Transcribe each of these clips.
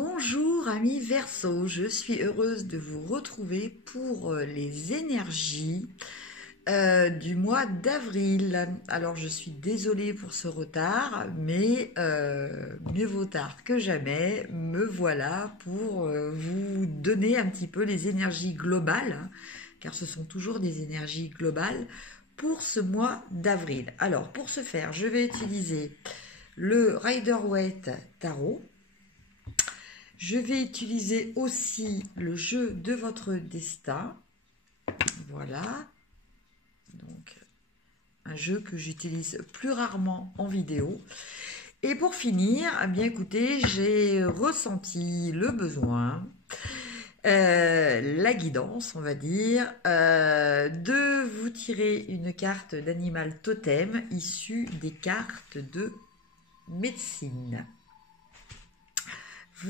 Bonjour amis Verseau, je suis heureuse de vous retrouver pour les énergies du mois d'avril. Alors je suis désolée pour ce retard, mais mieux vaut tard que jamais. Me voilà pour vous donner un petit peu les énergies globales, hein, car ce sont toujours des énergies globales pour ce mois d'avril. Alors pour ce faire, je vais utiliser le Rider-Waite Tarot. Je vais utiliser aussi le jeu de votre destin. Voilà. Donc, un jeu que j'utilise plus rarement en vidéo. Et pour finir, eh bien écoutez, j'ai ressenti le besoin, la guidance, on va dire, de vous tirer une carte d'animal totem issue des cartes de médecine.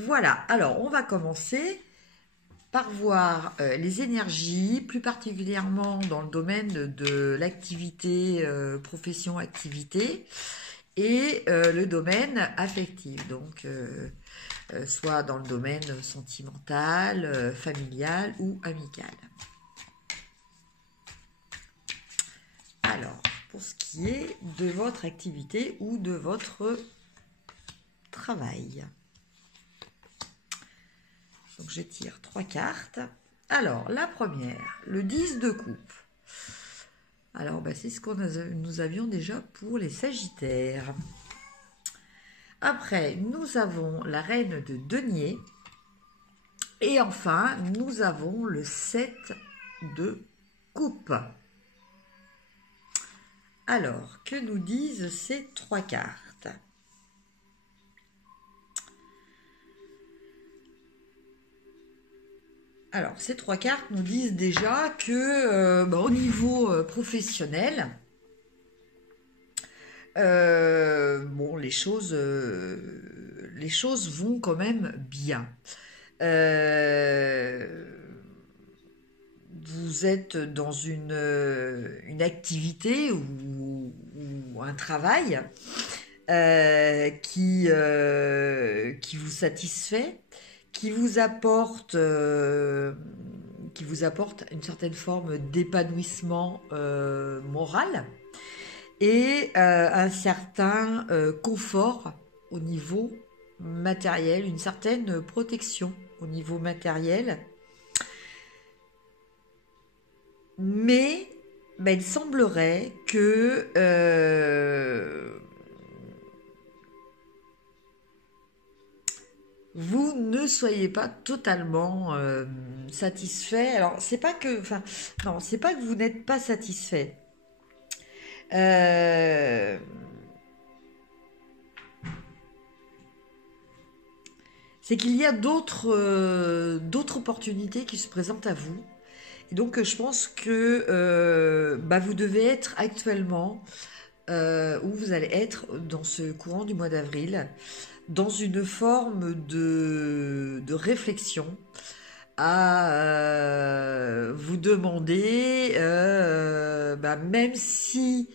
Voilà, alors on va commencer par voir les énergies, plus particulièrement dans le domaine de l'activité, profession-activité, et le domaine affectif, donc soit dans le domaine sentimental, familial ou amical. Alors, pour ce qui est de votre activité ou de votre travail. Donc je tire 3 cartes. Alors, la première, le 10 de coupe. Alors, c'est ce que nous avions déjà pour les Sagittaires. Après, nous avons la reine de denier. Et enfin, nous avons le 7 de coupe. Alors, que nous disent ces 3 cartes ? Alors, ces 3 cartes nous disent déjà que au niveau professionnel, les choses vont quand même bien. Vous êtes dans une activité ou un travail qui vous satisfait, qui vous apporte une certaine forme d'épanouissement moral et un certain confort au niveau matériel, une certaine protection au niveau matériel. Mais il semblerait que vous ne soyez pas totalement satisfait. Alors, c'est pas que vous n'êtes pas satisfait. C'est qu'il y a d'autres opportunités qui se présentent à vous. Et donc, je pense que vous devez être actuellement, où vous allez être dans ce courant du mois d'avril, dans une forme de réflexion à vous demander, même si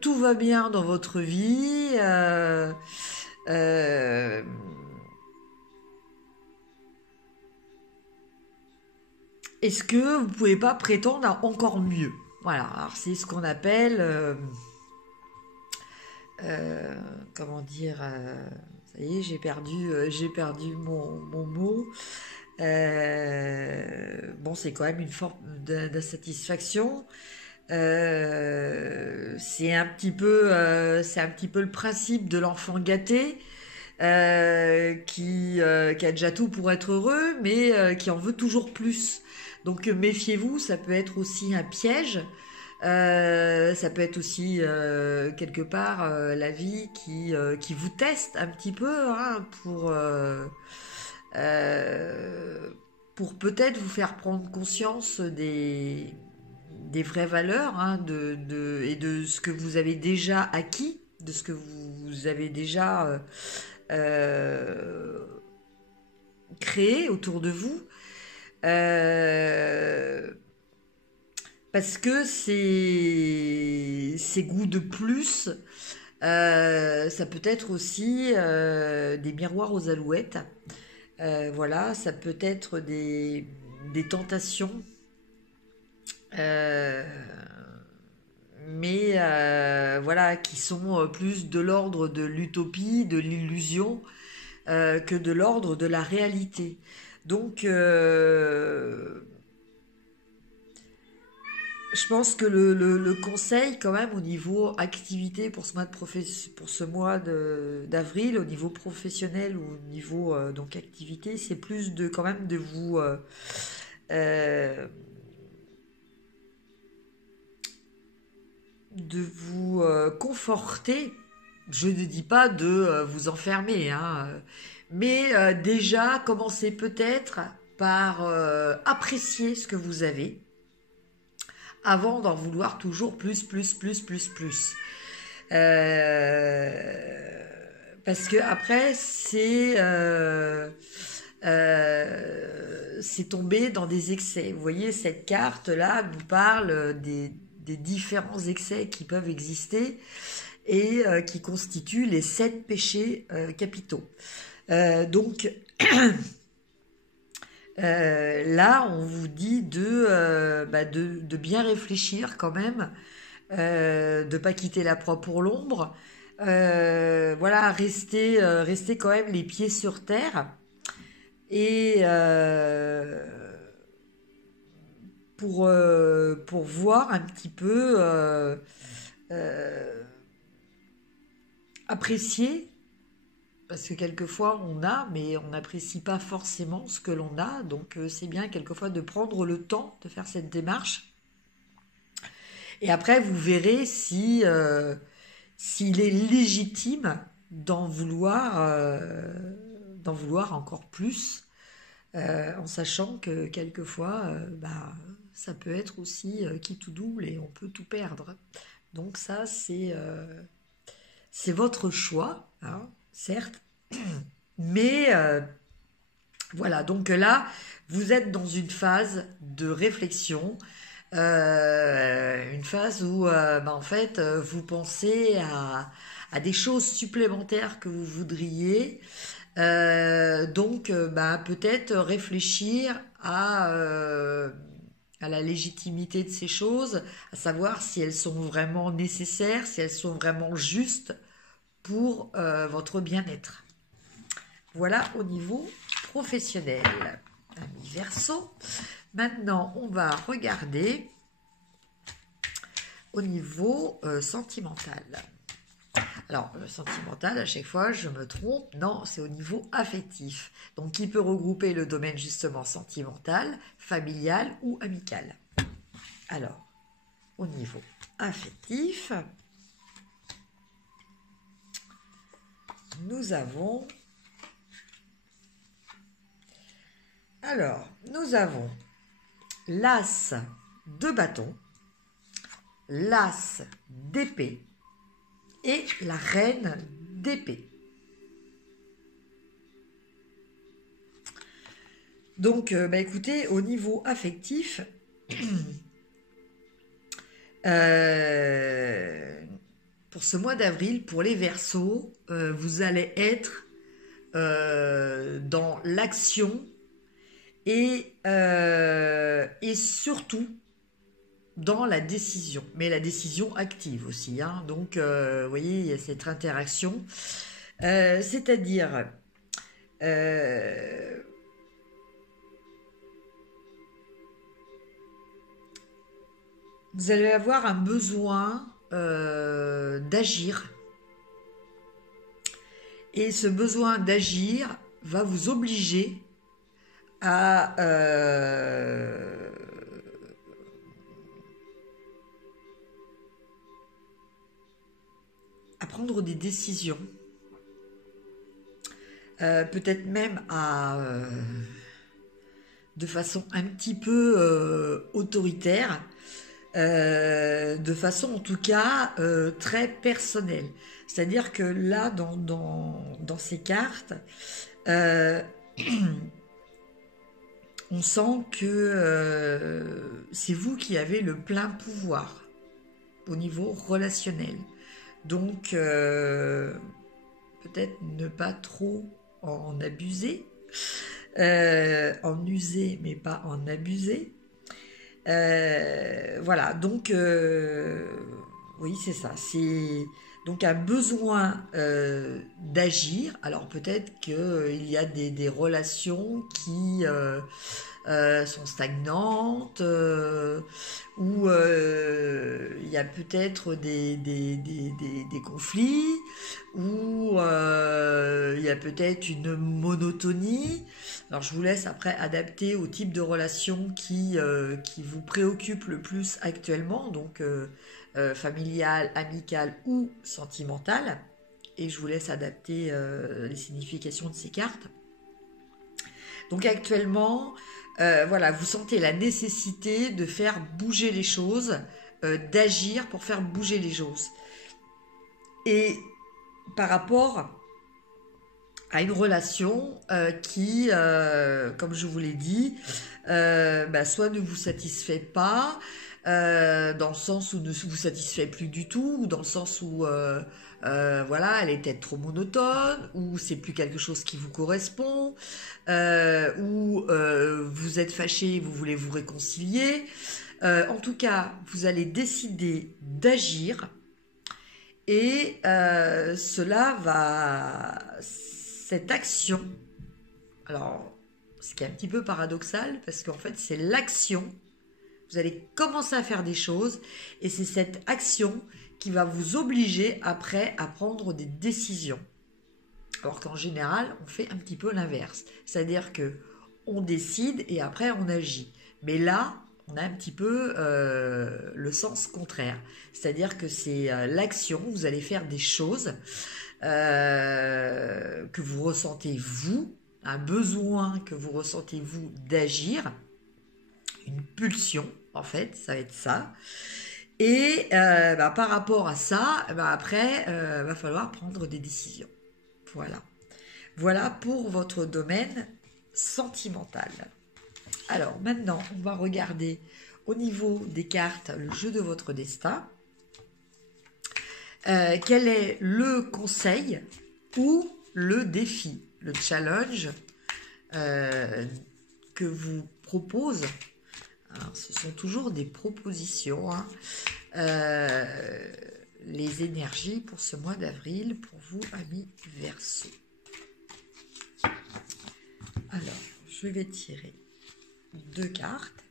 tout va bien dans votre vie, est-ce que vous ne pouvez pas prétendre à encore mieux? Voilà, alors c'est ce qu'on appelle, comment dire, ça y est, j'ai perdu mon mot. C'est quand même une forme d'insatisfaction. C'est un petit peu le principe de l'enfant gâté qui a déjà tout pour être heureux, mais qui en veut toujours plus. Donc méfiez-vous, ça peut être aussi un piège. Ça peut être aussi quelque part la vie qui vous teste un petit peu, hein, pour peut-être vous faire prendre conscience des vraies valeurs, hein, et de ce que vous avez déjà acquis, de ce que vous avez déjà créé autour de vous. Parce que ces goûts de plus, ça peut être aussi des miroirs aux alouettes Voilà, ça peut être des tentations, euh, mais voilà, qui sont plus de l'ordre de l'utopie, de l'illusion, que de l'ordre de la réalité. Donc, je pense que le conseil, quand même, au niveau activité pour ce mois pour ce mois d'avril, au niveau professionnel ou au niveau donc activité, c'est plus de quand même euh, de vous conforter. Je ne dis pas de vous enfermer, hein, mais déjà commencez peut-être par apprécier ce que vous avez avant d'en vouloir toujours plus, plus, plus, plus, plus. Parce que après, c'est tomber dans des excès. Vous voyez, cette carte-là nous parle des différents excès qui peuvent exister et qui constituent les 7 péchés capitaux. Donc, là, on vous dit de bien réfléchir quand même, de ne pas quitter la proie pour l'ombre. Voilà, rester quand même les pieds sur terre et pour voir un petit peu, euh, apprécier. Parce que quelquefois on a, mais on n'apprécie pas forcément ce que l'on a. Donc c'est bien quelquefois de prendre le temps de faire cette démarche. Et après vous verrez si s'il est légitime d'en vouloir encore plus, en sachant que quelquefois ça peut être aussi qui tout double et on peut tout perdre. Donc ça c'est votre choix, hein, certes. Mais voilà, donc là, vous êtes dans une phase de réflexion, une phase où en fait, vous pensez à des choses supplémentaires que vous voudriez. Donc, peut-être réfléchir à la légitimité de ces choses, à savoir si elles sont vraiment nécessaires, si elles sont vraiment justes pour votre bien-être. Voilà au niveau professionnel. Amis Verseau. Maintenant, on va regarder au niveau sentimental. Alors, le sentimental, à chaque fois, je me trompe. Non, c'est au niveau affectif. Donc, qui peut regrouper le domaine justement sentimental, familial ou amical. Alors, au niveau affectif, nous avons... Alors, nous avons l'as de bâton, l'as d'épée et la reine d'épée. Donc, écoutez, au niveau affectif, pour ce mois d'avril, pour les Verseaux, vous allez être dans l'action et surtout dans la décision, mais la décision active aussi, hein. Donc vous voyez, il y a cette interaction, c'est-à-dire vous allez avoir un besoin d'agir, et ce besoin d'agir va vous obliger à prendre des décisions, peut-être même de façon un petit peu autoritaire, de façon en tout cas très personnelle. C'est-à-dire que là, dans ces cartes, on sent que c'est vous qui avez le plein pouvoir au niveau relationnel. Donc, peut-être ne pas trop en abuser, En user, mais pas en abuser. Voilà, donc oui, c'est ça. C'est donc un besoin d'agir. Alors peut-être qu'il y a des relations qui sont stagnantes, ou il y a peut-être des conflits, ou il y a peut-être une monotonie. Alors je vous laisse après adapter au type de relation qui vous préoccupe le plus actuellement, donc familiale, amicale ou sentimentale. Et je vous laisse adapter les significations de ces cartes. Donc actuellement, voilà, vous sentez la nécessité de faire bouger les choses, d'agir pour faire bouger les choses. Et par rapport à une relation qui, comme je vous l'ai dit, soit ne vous satisfait pas, dans le sens où ne vous satisfait plus du tout, ou dans le sens où voilà, elle est peut-être trop monotone, ou c'est plus quelque chose qui vous correspond, ou vous êtes fâché, vous voulez vous réconcilier. En tout cas, vous allez décider d'agir et cette action, alors ce qui est un petit peu paradoxal parce qu'en fait c'est l'action, vous allez commencer à faire des choses et c'est cette action qui va vous obliger après à prendre des décisions. Alors qu'en général, on fait un petit peu l'inverse. C'est-à-dire que on décide et après on agit. Mais là, on a un petit peu le sens contraire. C'est-à-dire que c'est l'action, vous allez faire des choses que vous ressentez vous, un besoin que vous ressentez vous d'agir, une pulsion en fait, ça va être ça. Et par rapport à ça, après, va falloir prendre des décisions. Voilà. Voilà pour votre domaine sentimental. Alors maintenant, on va regarder au niveau des cartes le jeu de votre destin. Quel est le conseil ou le défi, le challenge que vous propose? Alors, ce sont toujours des propositions, hein. Les énergies pour ce mois d'avril, pour vous, amis Verseau. Alors, je vais tirer 2 cartes.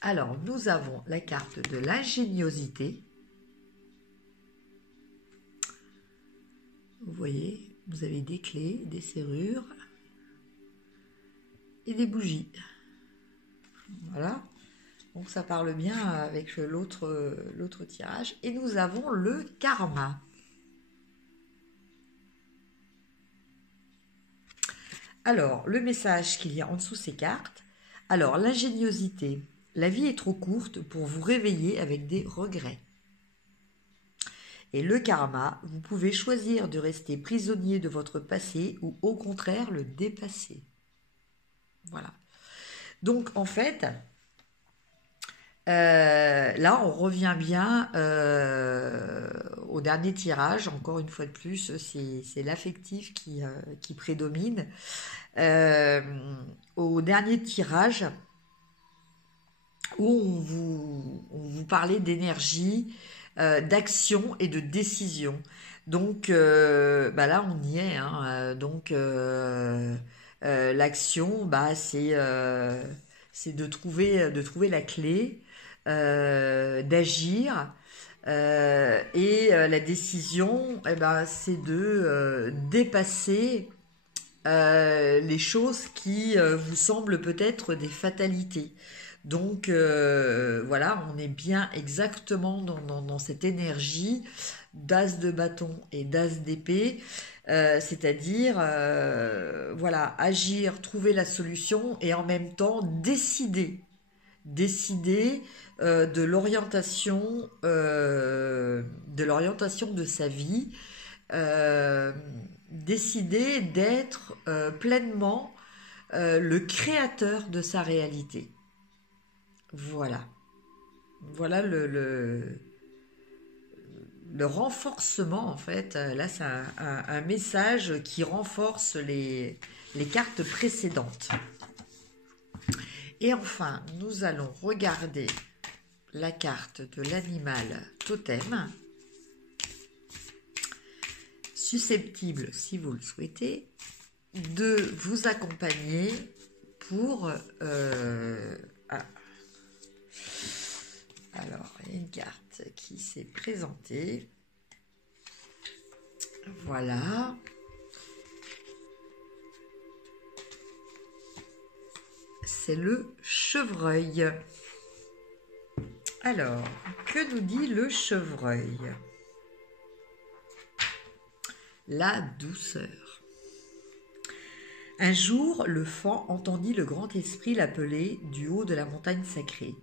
Alors, nous avons la carte de l'ingéniosité. Vous voyez, vous avez des clés, des serrures et des bougies. Voilà. Donc, ça parle bien avec l'autre tirage. Et nous avons le karma. Alors, le message qu'il y a en dessous ces cartes. Alors, l'ingéniosité. La vie est trop courte pour vous réveiller avec des regrets. Et le karma, vous pouvez choisir de rester prisonnier de votre passé ou au contraire le dépasser. Voilà. Donc, en fait, là, on revient bien au dernier tirage. Encore une fois de plus, c'est l'affectif qui prédomine. Au dernier tirage, où on vous parlait d'énergie, d'action et de décision. Donc, là, on y est, hein. Donc, l'action, c'est de trouver la clé, d'agir. La décision, c'est de dépasser les choses qui vous semblent peut-être des fatalités. Donc voilà, on est bien exactement dans cette énergie d'as de bâton et d'as d'épée, c'est-à-dire voilà, agir, trouver la solution et en même temps décider de l'orientation de sa vie, décider d'être pleinement le créateur de sa réalité. Voilà. Voilà le renforcement, en fait. Là, c'est un message qui renforce les cartes précédentes. Et enfin, nous allons regarder la carte de l'animal totem, susceptible, si vous le souhaitez, de vous accompagner pour... Alors, il y a une carte qui s'est présentée. Voilà. C'est le chevreuil. Alors, que nous dit le chevreuil? La douceur. Un jour, le faon entendit le grand esprit l'appeler du haut de la montagne sacrée.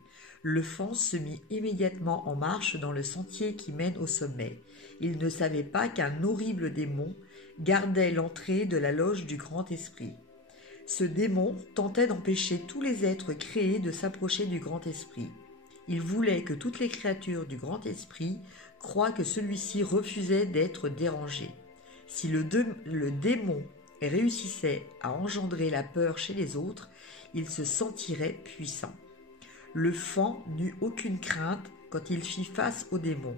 Le faon se mit immédiatement en marche dans le sentier qui mène au sommet. Il ne savait pas qu'un horrible démon gardait l'entrée de la loge du grand esprit. Ce démon tentait d'empêcher tous les êtres créés de s'approcher du grand esprit. Il voulait que toutes les créatures du grand esprit croient que celui-ci refusait d'être dérangé. Si le démon réussissait à engendrer la peur chez les autres, il se sentirait puissant. Le faon n'eut aucune crainte quand il fit face au démon.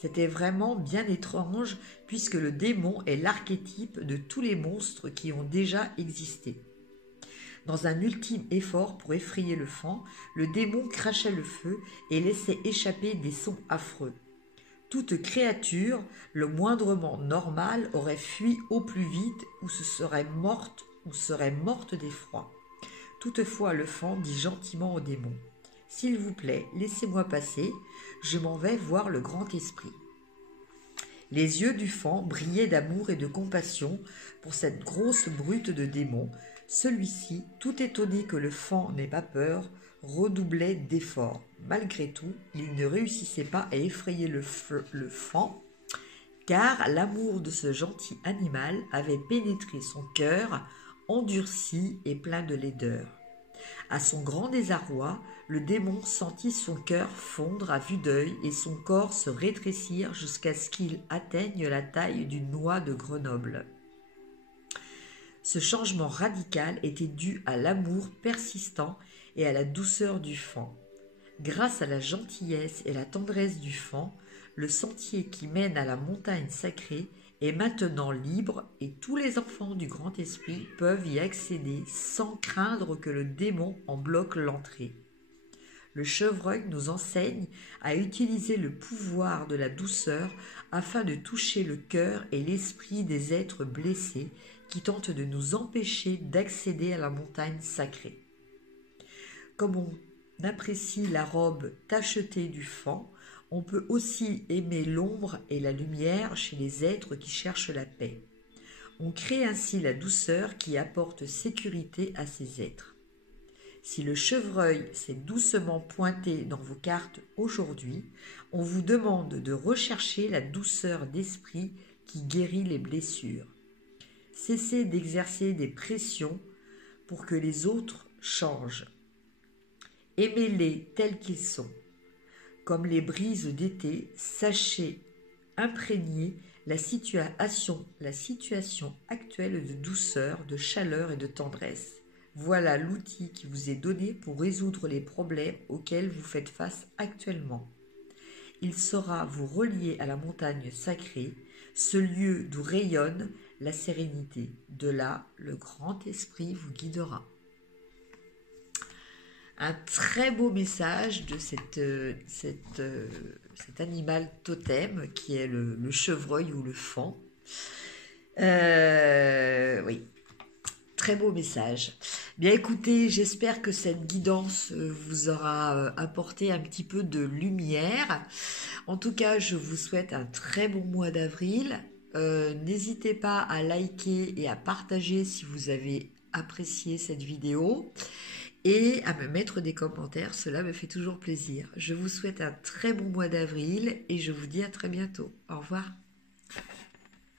C'était vraiment bien étrange puisque le démon est l'archétype de tous les monstres qui ont déjà existé. Dans un ultime effort pour effrayer le faon, le démon crachait le feu et laissait échapper des sons affreux. Toute créature, le moindrement normale, aurait fui au plus vite ou serait morte d'effroi. Toutefois, le faon dit gentiment au démon : « S'il vous plaît, laissez-moi passer, je m'en vais voir le grand esprit. » Les yeux du faon brillaient d'amour et de compassion pour cette grosse brute de démon. Celui-ci, tout étonné que le faon n'ait pas peur, redoublait d'efforts. Malgré tout, il ne réussissait pas à effrayer le faon, car l'amour de ce gentil animal avait pénétré son cœur, endurci et plein de laideur. À son grand désarroi, le démon sentit son cœur fondre à vue d'œil et son corps se rétrécir jusqu'à ce qu'il atteigne la taille d'une noix de Grenoble. Ce changement radical était dû à l'amour persistant et à la douceur du faon. Grâce à la gentillesse et la tendresse du faon, le sentier qui mène à la montagne sacrée est maintenant libre et tous les enfants du grand esprit peuvent y accéder sans craindre que le démon en bloque l'entrée. Le chevreuil nous enseigne à utiliser le pouvoir de la douceur afin de toucher le cœur et l'esprit des êtres blessés qui tentent de nous empêcher d'accéder à la montagne sacrée. Comme on apprécie la robe tachetée du faon, on peut aussi aimer l'ombre et la lumière chez les êtres qui cherchent la paix. On crée ainsi la douceur qui apporte sécurité à ces êtres. Si le chevreuil s'est doucement pointé dans vos cartes aujourd'hui, on vous demande de rechercher la douceur d'esprit qui guérit les blessures. Cessez d'exercer des pressions pour que les autres changent. Aimez-les tels qu'ils sont. Comme les brises d'été, sachez imprégner la situation actuelle de douceur, de chaleur et de tendresse. Voilà l'outil qui vous est donné pour résoudre les problèmes auxquels vous faites face actuellement. Il saura vous relier à la montagne sacrée, ce lieu d'où rayonne la sérénité. De là, le grand esprit vous guidera. Un très beau message de cet animal totem qui est le chevreuil ou le faon. Oui, très beau message. Bien écoutez, j'espère que cette guidance vous aura apporté un petit peu de lumière. En tout cas, je vous souhaite un très bon mois d'avril. N'hésitez pas à liker et à partager si vous avez apprécié cette vidéo. Et à me mettre des commentaires, cela me fait toujours plaisir. Je vous souhaite un très bon mois d'avril et je vous dis à très bientôt. Au revoir.